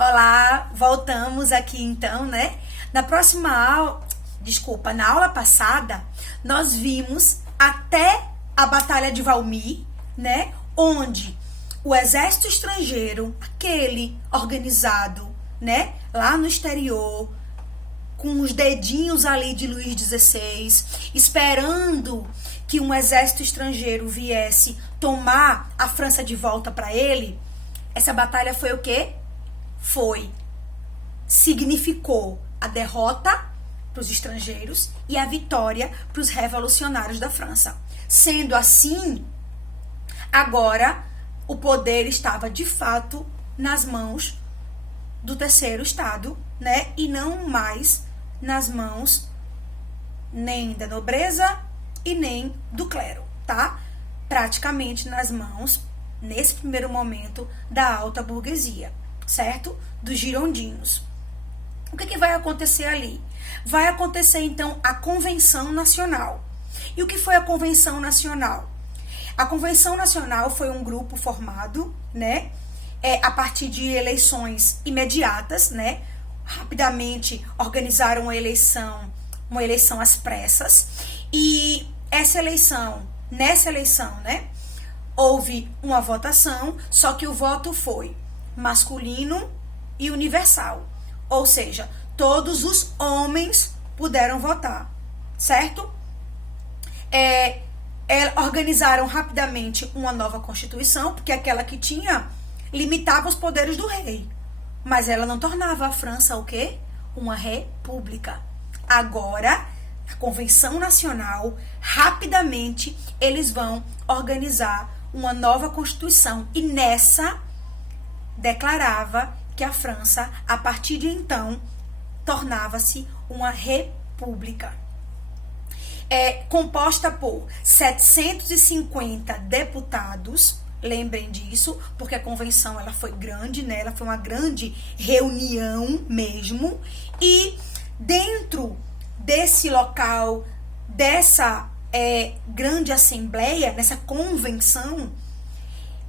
Olá, voltamos aqui então, né? Na aula passada, nós vimos até a Batalha de Valmy, né? Onde o exército estrangeiro, aquele organizado, né? Lá no exterior, com os dedinhos ali de Luís XVI, esperando que um exército estrangeiro viesse tomar a França de volta para ele. Essa batalha foi o quê? Significou a derrota para os estrangeiros e a vitória para os revolucionários da França. Sendo assim, agora o poder estava de fato nas mãos do terceiro estado, né? E não mais nas mãos nem da nobreza e nem do clero, tá? Praticamente nas mãos, nesse primeiro momento, da alta burguesia, certo? Dos girondinos. O que vai acontecer ali? Vai acontecer, então, a Convenção Nacional. E o que foi a Convenção Nacional? A Convenção Nacional foi um grupo formado, né? A partir de eleições imediatas, né? Rapidamente organizaram uma eleição às pressas. E nessa eleição, né? Houve uma votação, só que o voto foi masculino e universal. Ou seja, todos os homens puderam votar, certo? Organizaram rapidamente uma nova Constituição, porque aquela que tinha limitava os poderes do rei. Mas ela não tornava a França o quê? Uma república. Agora, a Convenção Nacional, rapidamente, eles vão organizar uma nova Constituição. E nessa, declarava que a França, a partir de então, tornava-se uma república. Composta por 750 deputados, lembrem disso, porque a convenção ela foi grande, né? Ela foi uma grande reunião mesmo, e dentro desse local, dessa grande assembleia, nessa convenção,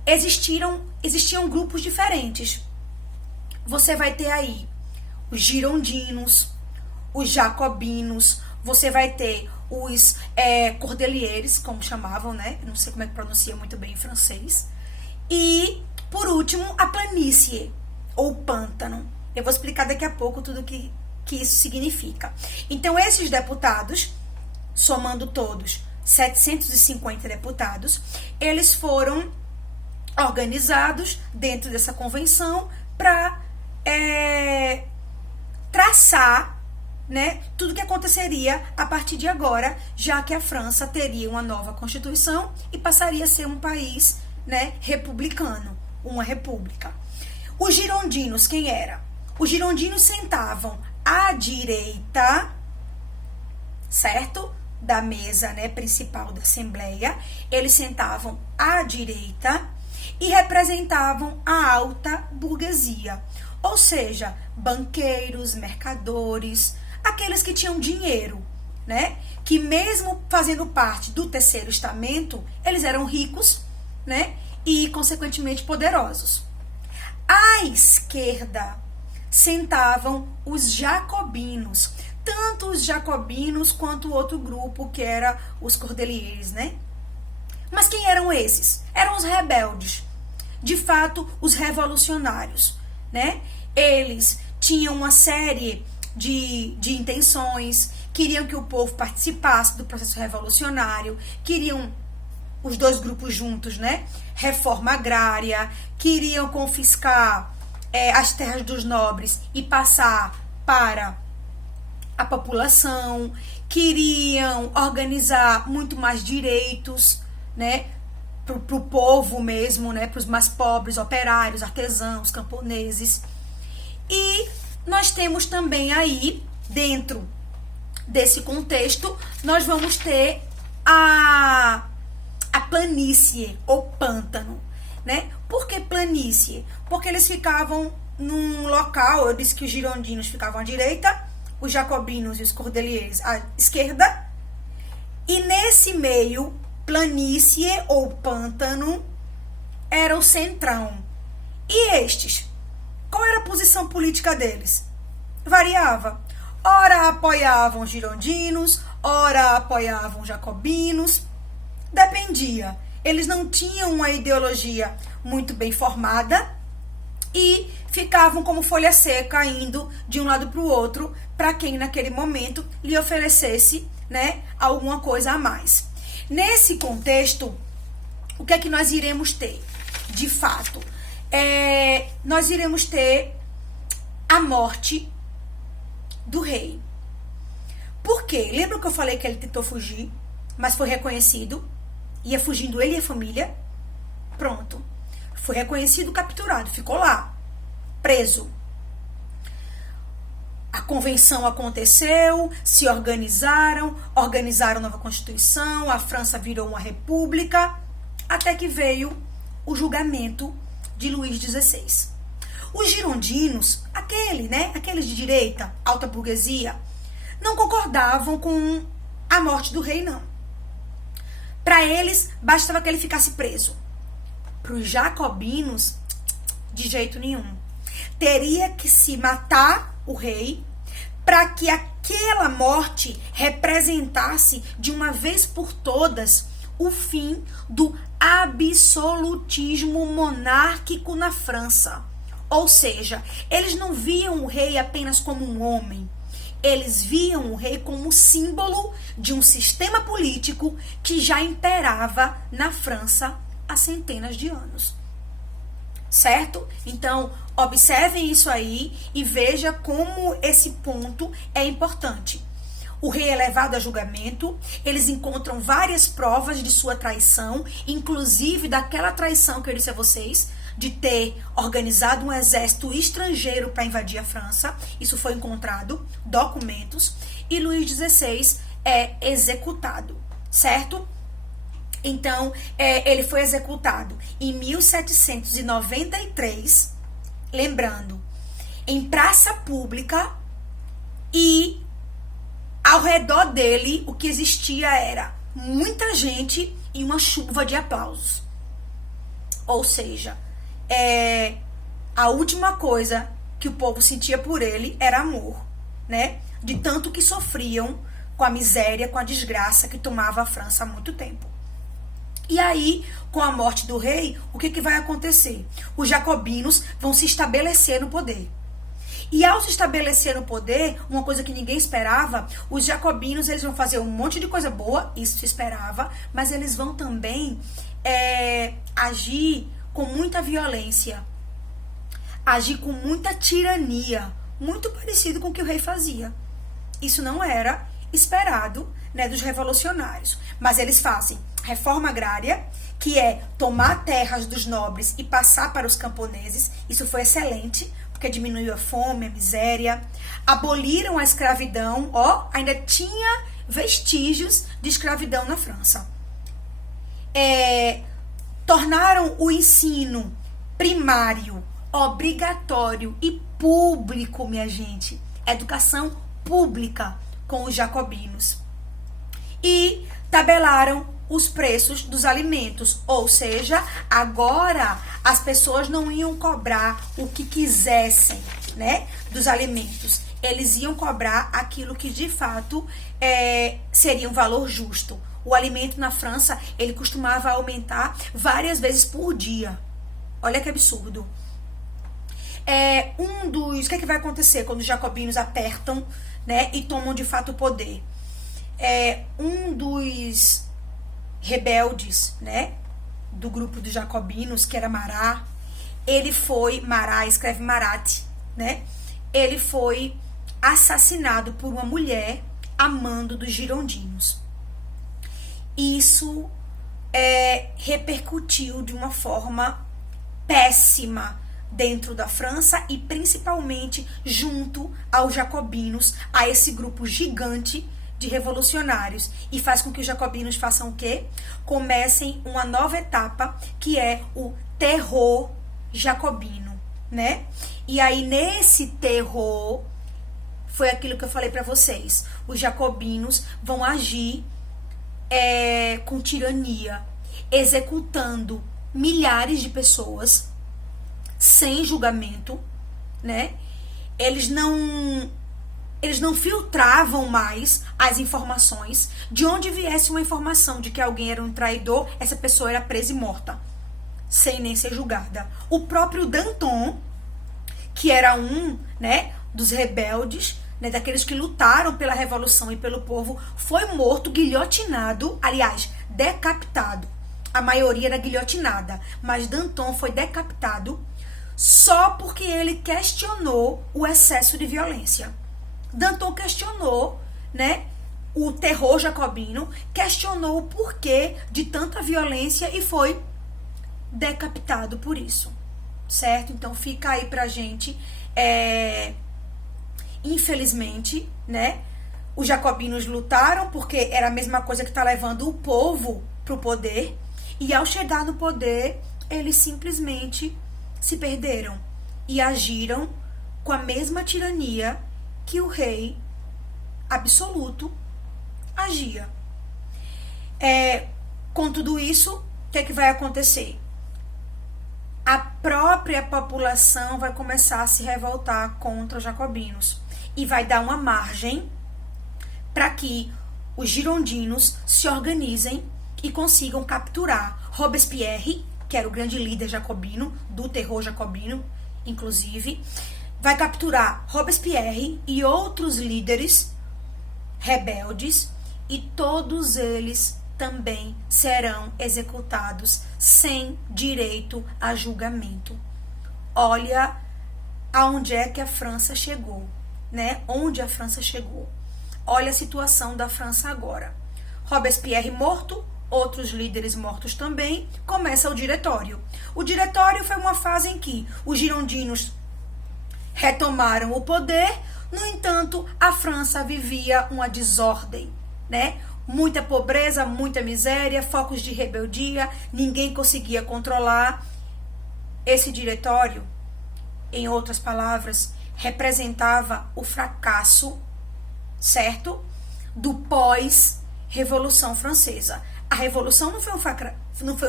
existiam grupos diferentes. Você vai ter aí os girondinos, os jacobinos, você vai ter os cordeliers, como chamavam, né? Não sei como é que pronuncia muito bem em francês. E, por último, a planície, ou pântano. Eu vou explicar daqui a pouco tudo que isso significa. Então, esses deputados, somando todos, 750 deputados, eles foram organizados dentro dessa convenção para traçar, né, tudo que aconteceria a partir de agora, já que a França teria uma nova Constituição e passaria a ser um país, né, republicano, uma república. Os girondinos, quem era? Os girondinos sentavam à direita, certo? Da mesa, né, principal da Assembleia. Eles sentavam à direita e representavam a alta burguesia, ou seja, banqueiros, mercadores, aqueles que tinham dinheiro, né? Que mesmo fazendo parte do terceiro estamento, eles eram ricos, né? E, consequentemente, poderosos. À esquerda sentavam os jacobinos, tanto os jacobinos quanto o outro grupo, que era os cordeliers, né? Mas quem eram esses? Eram os rebeldes, de fato, os revolucionários, né? Eles tinham uma série de intenções, queriam que o povo participasse do processo revolucionário, queriam os dois grupos juntos, né? Reforma agrária, queriam confiscar as terras dos nobres e passar para a população, queriam organizar muito mais direitos, né? Para o povo mesmo, né? Para os mais pobres, operários, artesãos, camponeses. E nós temos também aí, dentro desse contexto, nós vamos ter a planície, ou pântano, né? Por que planície? Porque eles ficavam num local, eu disse que os girondinos ficavam à direita, os jacobinos e os cordeliers à esquerda, e nesse meio, planície ou pântano era o centrão. E estes? Qual era a posição posição política deles? Variava. Ora apoiavam girondinos, ora apoiavam jacobinos. Dependia. Eles não tinham uma ideologia muito bem formada e ficavam como folha seca, indo de um lado para o outro, para quem naquele momento lhe oferecesse, né, alguma coisa a mais. Nesse contexto, o que é que nós iremos ter? De fato, nós iremos ter a morte do rei. Por quê? Lembra que eu falei que ele tentou fugir, mas foi reconhecido? Ia fugindo ele e a família? Pronto. Foi reconhecido, capturado, ficou lá, preso. A convenção aconteceu, se organizaram nova Constituição, a França virou uma república, até que veio o julgamento de Luís XVI. Os girondinos, aqueles de direita, alta burguesia, não concordavam com a morte do rei, não. Para eles, bastava que ele ficasse preso. Para os jacobinos, de jeito nenhum. Teria que se matar o rei para que aquela morte representasse de uma vez por todas o fim do absolutismo monárquico na França. Ou seja, eles não viam o rei apenas como um homem. Eles viam o rei como símbolo de um sistema político que já imperava na França há centenas de anos. Certo? Então, observem isso aí e veja como esse ponto é importante. O rei é levado a julgamento, eles encontram várias provas de sua traição, inclusive daquela traição que eu disse a vocês, de ter organizado um exército estrangeiro para invadir a França. Isso foi encontrado, documentos, e Luís XVI é executado, certo? Então, ele foi executado em 1793, lembrando, em praça pública, e ao redor dele o que existia era muita gente e uma chuva de aplausos. Ou seja, a última coisa que o povo sentia por ele era amor, né? De tanto que sofriam com a miséria, com a desgraça que tomava a França há muito tempo. E aí, com a morte do rei, o que vai acontecer? Os jacobinos vão se estabelecer no poder. E ao se estabelecer no poder, uma coisa que ninguém esperava, os jacobinos eles vão fazer um monte de coisa boa, isso se esperava, mas eles vão também agir com muita violência, agir com muita tirania, muito parecido com o que o rei fazia. Isso não era esperado, né, dos revolucionários, mas eles fazem reforma agrária, que é tomar terras dos nobres e passar para os camponeses. Isso foi excelente, porque diminuiu a fome, a miséria. Aboliram a escravidão, ainda tinha vestígios de escravidão na França. Tornaram o ensino primário obrigatório e público, minha gente. Educação pública com os jacobinos. E tabelaram os preços dos alimentos, ou seja, agora as pessoas não iam cobrar o que quisessem, né, dos alimentos. Eles iam cobrar aquilo que de fato seria um valor justo. O alimento na França, ele costumava aumentar várias vezes por dia. Olha que absurdo. O que vai acontecer quando os jacobinos apertam, né, e tomam de fato o poder? Um dos rebeldes, né, do grupo dos jacobinos, que era Marat, Marat escreve Marat, né, ele foi assassinado por uma mulher amando dos girondinos. Isso repercutiu de uma forma péssima dentro da França e principalmente junto aos jacobinos, a esse grupo gigante de revolucionários, e faz com que os jacobinos façam o quê? Comecem uma nova etapa, que é o terror jacobino, né? E aí, nesse terror, foi aquilo que eu falei para vocês, os jacobinos vão agir com tirania, executando milhares de pessoas sem julgamento, né? Eles não filtravam mais as informações. De onde viesse uma informação de que alguém era um traidor, essa pessoa era presa e morta, sem nem ser julgada. O próprio Danton, que era né, dos rebeldes, né, daqueles que lutaram pela revolução e pelo povo, foi morto, guilhotinado, aliás, decapitado. A maioria era guilhotinada, mas Danton foi decapitado só porque ele questionou o excesso de violência. Danton questionou, né, o terror jacobino, questionou o porquê de tanta violência e foi decapitado por isso, certo? Então fica aí pra gente, infelizmente, né, os jacobinos lutaram porque era a mesma coisa que tá levando o povo pro poder, e ao chegar no poder, eles simplesmente se perderam e agiram com a mesma tirania que o rei absoluto agia. Com tudo isso, o que é que vai acontecer? A própria população vai começar a se revoltar contra os jacobinos e vai dar uma margem para que os girondinos se organizem e consigam capturar Robespierre, que era o grande líder jacobino, do terror jacobino, inclusive, vai capturar Robespierre e outros líderes rebeldes, e todos eles também serão executados sem direito a julgamento. Olha aonde é que a França chegou, né? Onde a França chegou. Olha a situação da França agora. Robespierre morto, outros líderes mortos também, começa o Diretório. O Diretório foi uma fase em que os girondinos retomaram o poder. No entanto, a França vivia uma desordem, né? Muita pobreza, muita miséria, focos de rebeldia, ninguém conseguia controlar. Esse Diretório, em outras palavras, representava o fracasso, certo? Do pós-Revolução Francesa. A Revolução não foi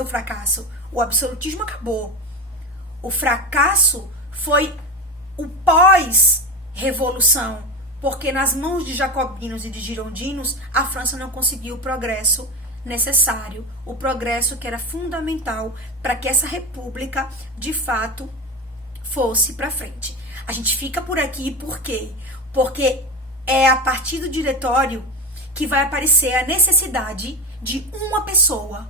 um fracasso. O absolutismo acabou. O fracasso foi o pós-revolução, porque nas mãos de jacobinos e de girondinos, a França não conseguiu o progresso necessário, o progresso que era fundamental para que essa república, de fato, fosse para frente. A gente fica por aqui por quê? Porque é a partir do Diretório que vai aparecer a necessidade de uma pessoa.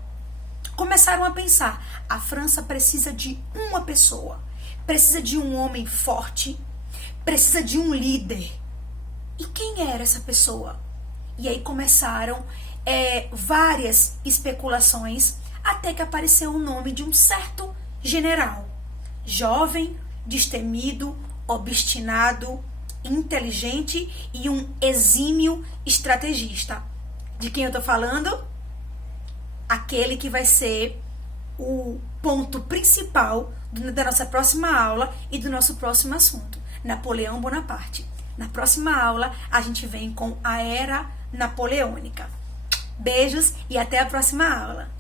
Começaram a pensar, a França precisa de uma pessoa, precisa de um homem forte, precisa de um líder. E quem era essa pessoa? E aí começaram várias especulações, até que apareceu o nome de um certo general, jovem, destemido, obstinado, inteligente e um exímio estrategista. De quem eu tô falando? Aquele que vai ser o ponto principal da nossa próxima aula e do nosso próximo assunto, Napoleão Bonaparte. Na próxima aula, a gente vem com a Era Napoleônica. Beijos e até a próxima aula.